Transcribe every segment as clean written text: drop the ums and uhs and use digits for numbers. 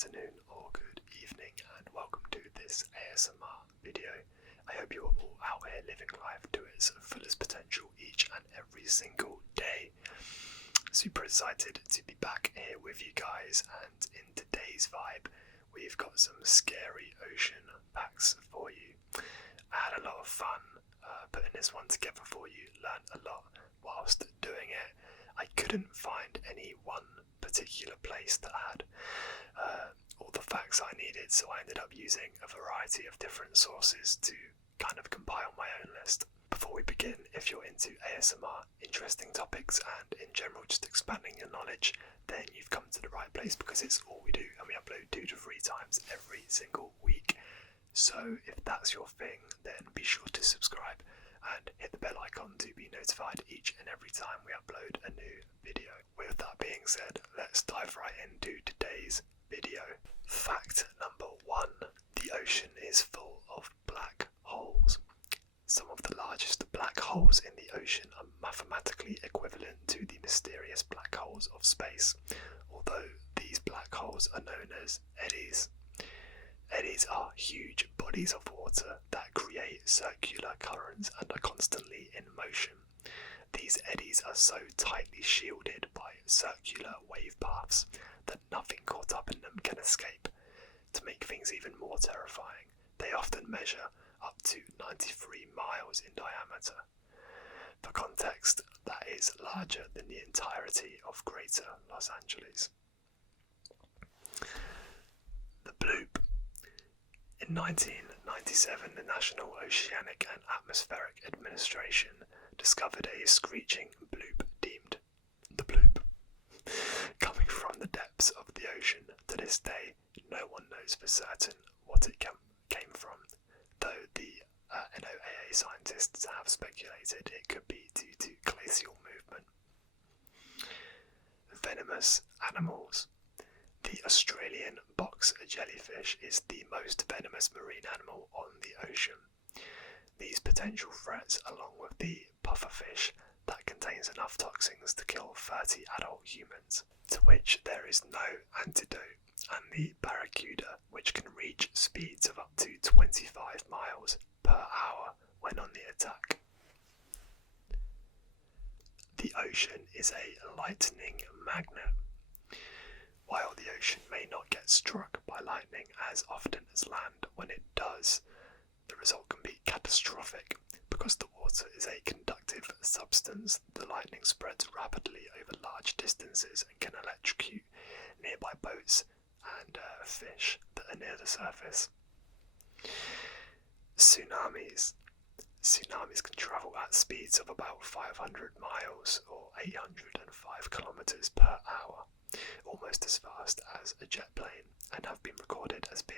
afternoon or good evening, and welcome to this ASMR video. I hope you are all out here living life to its fullest potential each and every single day. Super excited to be back here with you guys, and in today's vibe we've got some scary ocean facts for you. I had a lot of fun putting this one together for you, learned a lot whilst doing it. I couldn't find any one particular place that had all the facts I needed, so I ended up using a variety of different sources to kind of compile my own list. Before we begin, if you're into ASMR, interesting topics, and in general just expanding your knowledge, then you've come to the right place, because it's all we do, and we upload 2 to 3 times every single week. So if that's your thing, then be sure to subscribe and hit the bell icon to be notified each and every time we upload a new video. With that being said, let's dive right into today's video. Fact number 1. The ocean is full of black holes. Some of the largest black holes in the ocean are mathematically equivalent to the mysterious black holes of space, although these black holes are known as eddies. Eddies are huge bodies of water that create circular currents and are constantly in motion. These eddies are so tightly shielded by circular wave paths that nothing caught up in them can escape. To make things even more terrifying, they often measure up to 93 miles in diameter. For context, that is larger than the entirety of Greater Los Angeles. The bloop. In 1997, the National Oceanic and Atmospheric Administration discovered a screeching bloop deemed the bloop coming from the depths of the ocean. To this day, no one knows for certain what it came from, though the NOAA scientists have speculated it could be due to glacial movement. Venomous animals. The Australian box jellyfish is the most venomous marine animal on the ocean. These potential threats, along with the pufferfish that contains enough toxins to kill 30 adult humans, to which there is no antidote, and the barracuda, which can reach speeds of up to 25 miles per hour when on the attack. The ocean is a lightning magnet. While the ocean may not get struck by lightning as often as land, when it does, the result can be catastrophic. Because the water is a conductive substance, the lightning spreads rapidly over large distances and can electrocute nearby boats and fish that are near the surface. Tsunamis. Tsunamis can travel at speeds of about 500 miles or 805 kilometers per hour, almost as fast as a jet plane, and have been recorded as being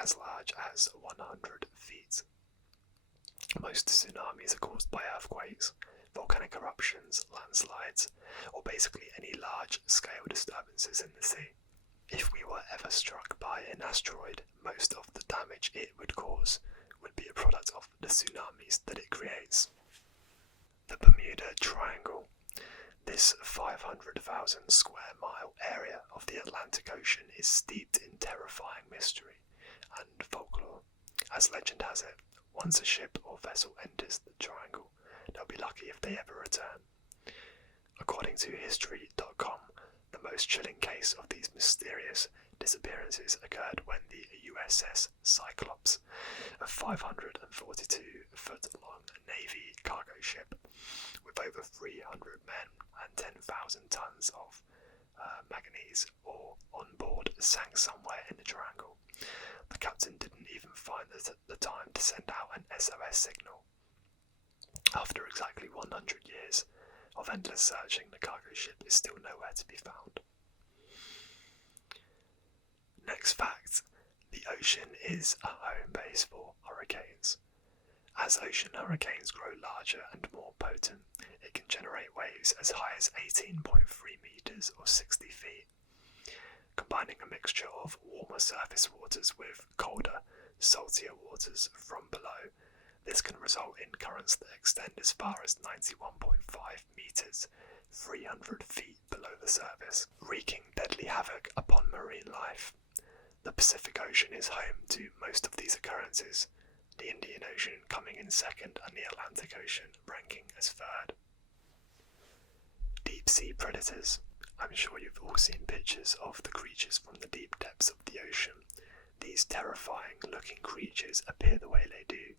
as large as 100 feet. Most tsunamis are caused by earthquakes, volcanic eruptions, landslides, or basically any large-scale disturbances in the sea. If we were ever struck by an asteroid, most of the damage it would cause would be a product of the tsunamis that it creates. The Bermuda Triangle. This 500,000 square mile area of the Atlantic Ocean is steeped in terrifying mystery and folklore. As legend has it, once a ship or vessel enters the triangle, they'll be lucky if they ever return. According to History.com, the most chilling case of these mysterious disappearances occurred when the USS Cyclops, a 542-foot-long Navy cargo ship with over 300 men and 10,000 tons of manganese ore on board, sank somewhere in the triangle. The captain didn't even find the time to send out an SOS signal. After exactly 100 years of endless searching, the cargo ship is still nowhere to be found. Next fact. The ocean is a home base for hurricanes. As ocean hurricanes grow larger and more potent, it can generate waves as high as 18.3 meters or 60 feet. Combining a mixture of warmer surface waters with colder, saltier waters from below, this can result in currents that extend as far as 91.5 meters, 300 feet below the surface, wreaking deadly havoc upon marine life. The Pacific Ocean is home to most of these occurrences, the Indian Ocean coming in second and the Atlantic Ocean ranking as third. Deep sea predators. I'm sure you've all seen pictures of the creatures from the deep depths of the ocean. These terrifying looking creatures appear the way they do,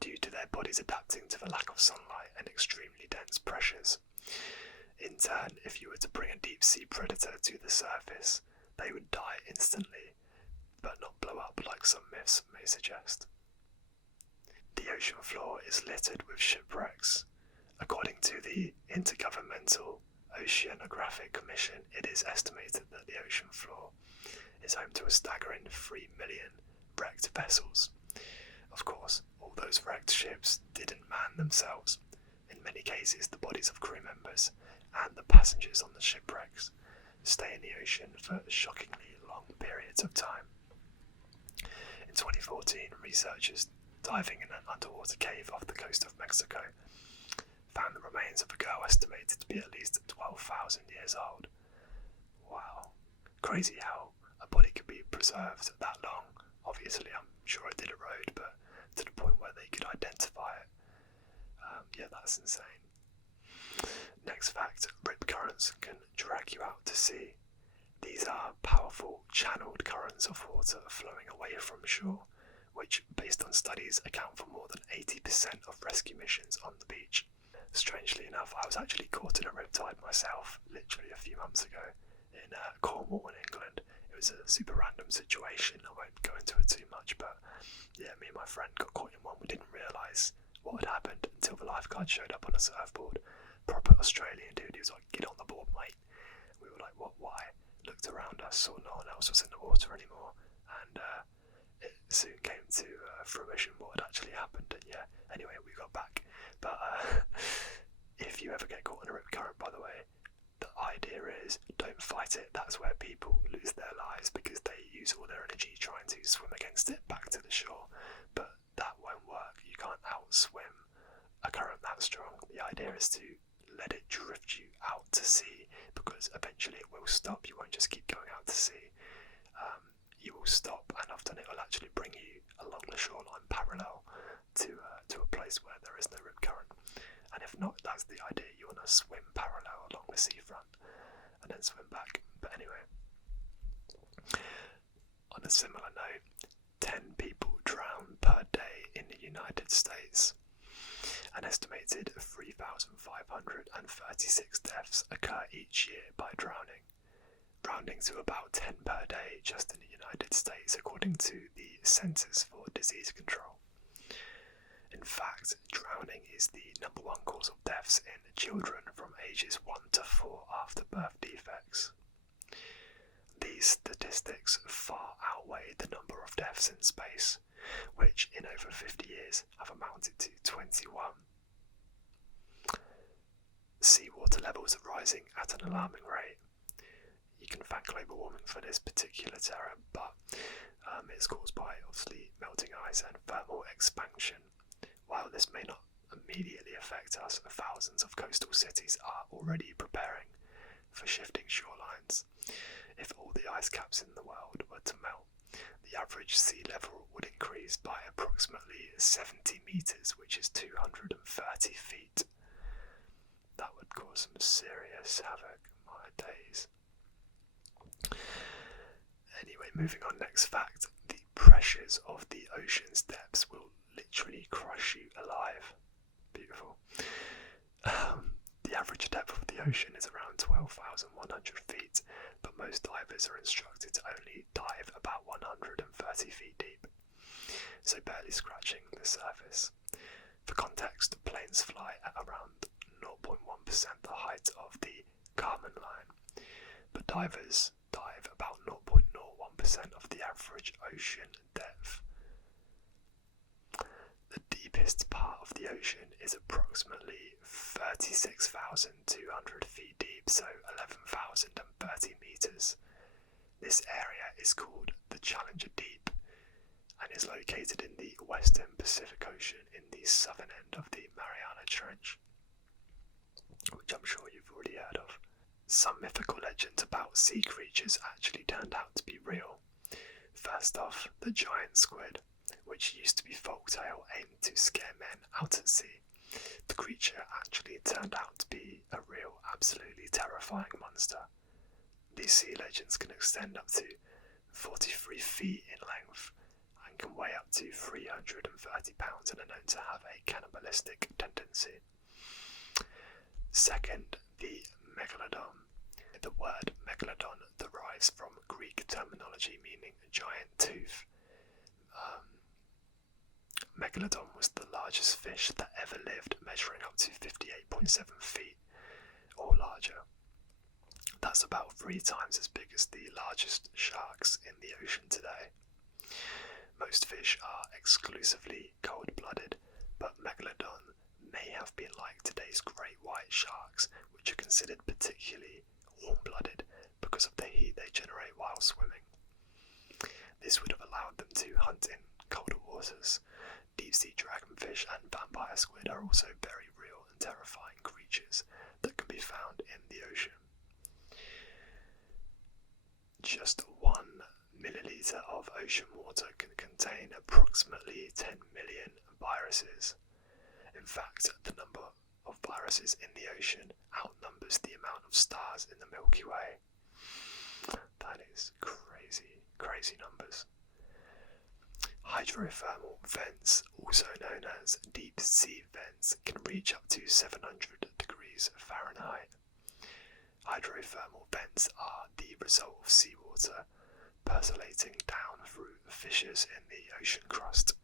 due to their bodies adapting to the lack of sunlight and extremely dense pressures. In turn, if you were to bring a deep sea predator to the surface, they would die instantly, but not blow up like some myths may suggest. The ocean floor is littered with shipwrecks. According to the Intergovernmental Oceanographic Commission, it is estimated that the ocean floor is home to a staggering 3 million wrecked vessels. Of course, all those wrecked ships didn't man themselves. In many cases, the bodies of crew members and the passengers on the shipwrecks stay in the ocean for shockingly long periods of time. In 2014, researchers diving in an underwater cave off the coast of Mexico found the remains of a girl estimated to be at least 12,000 years old. Wow. Crazy how a body could be preserved that long. Obviously, I'm sure it did erode, but to the point where they could identify it. Yeah, that's insane. Next fact, rip currents can drag you out to sea. These are powerful channeled currents of water flowing away from shore, which, based on studies, account for more than 80% of rescue missions on the beach. Strangely enough, I was actually caught in a riptide myself, literally a few months ago, in Cornwall in England. It was a super random situation, I won't go into it too much, but yeah, me and my friend got caught in one. We didn't realise what had happened until the lifeguard showed up on a surfboard. Proper Australian dude, he was like, "Get on the board, mate." We were like, "What, why?" Looked around us, saw no one else was in the water anymore, and it soon came to fruition what had actually happened. And yeah, anyway, we got back. But if you ever get caught in a rip current, by the way, the idea is don't fight it. That's where people lose their lives, because they use all their energy trying to swim against it back to the shore. But that won't work. You can't outswim a current that strong. The idea is to let it drift you out to sea, because eventually it will stop. You won't just keep going out to sea. You will stop, and often it will actually bring you along the shoreline parallel to a place where there is no rip current. And if not, that's the idea. You want to swim parallel along the seafront and then swim back. But anyway, on a similar note, 10 people drown per day in the United States. An estimated 3,536 deaths occur each year by drowning, rounding to about 10 per day just in the United States, according to the Centers for Disease Control. In fact, drowning is the number one cause of deaths in children from ages 1 to 4 after birth defects. These statistics far outweigh the number of deaths in space, which in over 50 years have amounted to 21. Seawater levels are rising at an alarming rate. You can thank global warming for this particular terror, but it's caused by obviously melting ice and thermal expansion. While this may not immediately affect us, thousands of coastal cities are already preparing for shifting shorelines. If all the ice caps in the world were to melt, the average sea level would increase by approximately 70 metres, which is 230 feet. That would cause some serious havoc. My days. Anyway, moving on, next fact. The pressures of the ocean's depths will literally crush you alive. Beautiful. The average depth of the ocean is around 12,100 feet, but most divers are instructed to only dive about 130 feet deep, so barely scratching the surface. For context, planes fly at around 0.1% the height of the Kármán line, but divers dive about 0.01% of the average ocean depth. The deepest part of the ocean is approximately 36,200 feet deep, so 11,030 metres. This area is called the Challenger Deep and is located in the western Pacific Ocean in the southern end of the Mariana Trench, which I'm sure you've already heard of. Some mythical legends about sea creatures actually turned out to be real. First off, the giant squid, which used to be folktale aimed to scare men out at sea. The creature actually turned out to be a real, absolutely terrifying monster. These sea legends can extend up to 43 feet in length and can weigh up to 330 pounds and are known to have a cannibalistic tendency. Second, the megalodon. The word megalodon derives from Greek terminology meaning a giant tooth. Megalodon was the largest fish that ever lived, measuring up to 58.7 feet or larger. That's about 3 times as big as the largest sharks in the ocean today. Most fish are exclusively cold-blooded, but megalodon may have been like today's great white sharks, which are considered particularly warm-blooded because of the heat they generate while swimming. This would have allowed them to hunt in colder waters. Deep-sea dragonfish and vampire squid are also very real and terrifying creatures that can be found in the ocean. Just 1 milliliter of ocean water can contain approximately 10 million viruses. In fact, the number of viruses in the ocean outnumbers the amount of stars in the Milky Way. That is crazy, crazy numbers. Hydrothermal vents, also known as deep sea vents, can reach up to 700 degrees Fahrenheit. Hydrothermal vents are the result of seawater percolating down through fissures in the ocean crust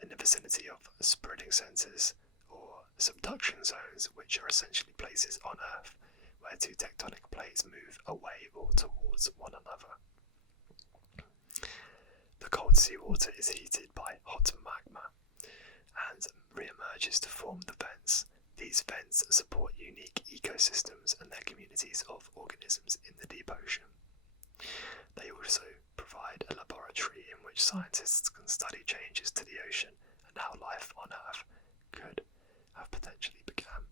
in the vicinity of spreading centres or subduction zones, which are essentially places on Earth where 2 tectonic plates move away or towards one another. The cold seawater is heated by hot magma and re-emerges to form the vents. These vents support unique ecosystems and their communities of organisms in the deep ocean. They also provide a laboratory in which scientists can study changes to the ocean and how life on Earth could have potentially begun.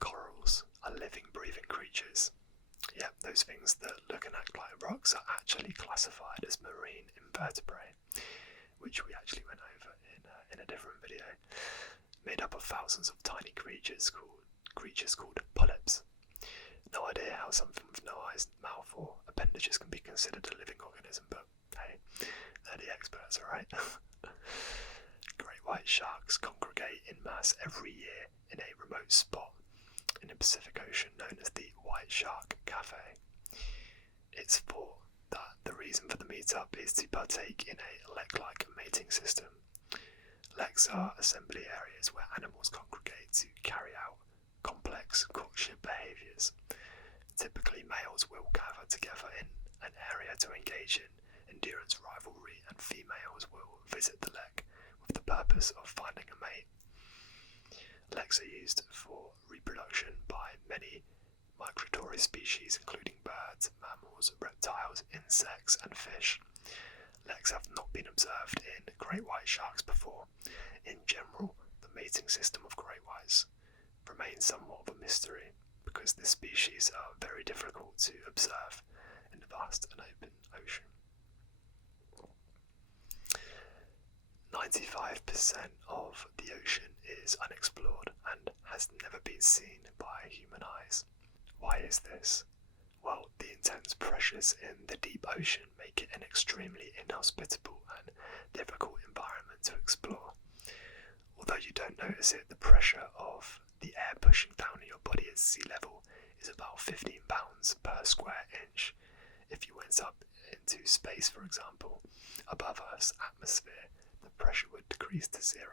Corals are living, breathing creatures. Yep, those things that look and act like rocks are actually classified as marine invertebrate, which we actually went over in a different video, made up of thousands of tiny creatures called polyps. No idea how something with no eyes, mouth or appendages can be considered a living organism, but hey, they're the experts, alright? Great white sharks congregate in mass every year in a remote spot in the Pacific Ocean known as the White Shark Cafe. It's thought that the reason for the meetup is to partake in a lek-like mating system. Leks are assembly areas where animals congregate to carry out complex courtship behaviours. Typically, males will gather together in an area to engage in endurance rivalry, and females will visit the lek with the purpose of finding a mate. Leks are used for reproduction by many migratory species including birds, mammals, reptiles, insects and fish. Leks have not been observed in great white sharks before. In general, the mating system of great whites remains somewhat of a mystery because this species are very difficult to observe in the vast and open ocean. 95% of the ocean is unexplored and has never been seen by human eyes. Why is this? Well, the intense pressures in the deep ocean make it an extremely inhospitable and difficult environment to explore. Although you don't notice it, the pressure of the air pushing down on your body at sea level is about 15 pounds per square inch. If you went up into space, for example, above Earth's atmosphere, the pressure would decrease to 0.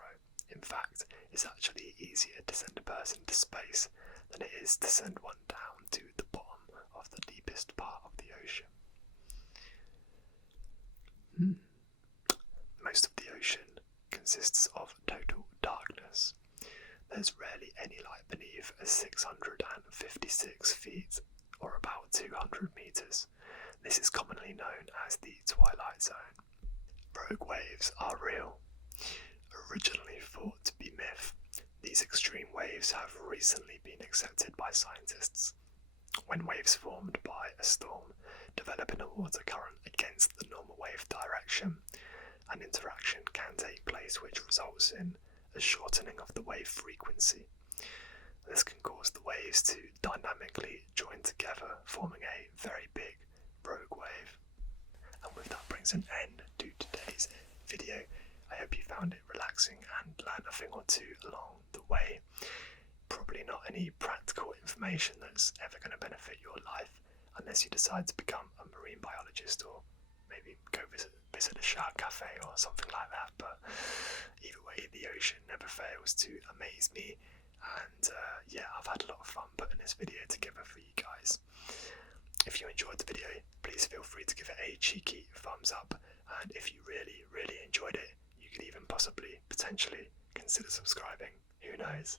In fact, it's actually easier to send a person to space than it is to send one down to the bottom of the deepest part of the ocean. Most of the ocean consists of total darkness. There's rarely any light beneath 656 feet, or about 200 meters. This is commonly known as the twilight zone. Rogue waves are real. Originally thought to be myth, these extreme waves have recently been accepted by scientists. When waves formed by a storm develop in a water current against the normal wave direction, an interaction can take place which results in a shortening of the wave frequency. This can cause the waves to dynamically join together, forming a very big rogue wave. And with that brings an end to today's video. I hope you found it relaxing and learned a thing or two along the way. Probably not any practical information that's ever going to benefit your life unless you decide to become a marine biologist or maybe go visit a shark cafe or something like that. But either way, the ocean never fails to amaze me, and yeah, I've had a lot of fun putting this video together for you guys. If you enjoyed the video, please feel free to give it a cheeky thumbs up, and if you really enjoyed it, you could even potentially consider subscribing. Who knows?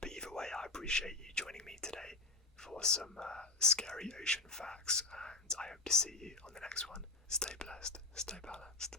But either way, I appreciate you joining me today for some scary ocean facts, and I hope to see you on the next one. Stay blessed, stay balanced.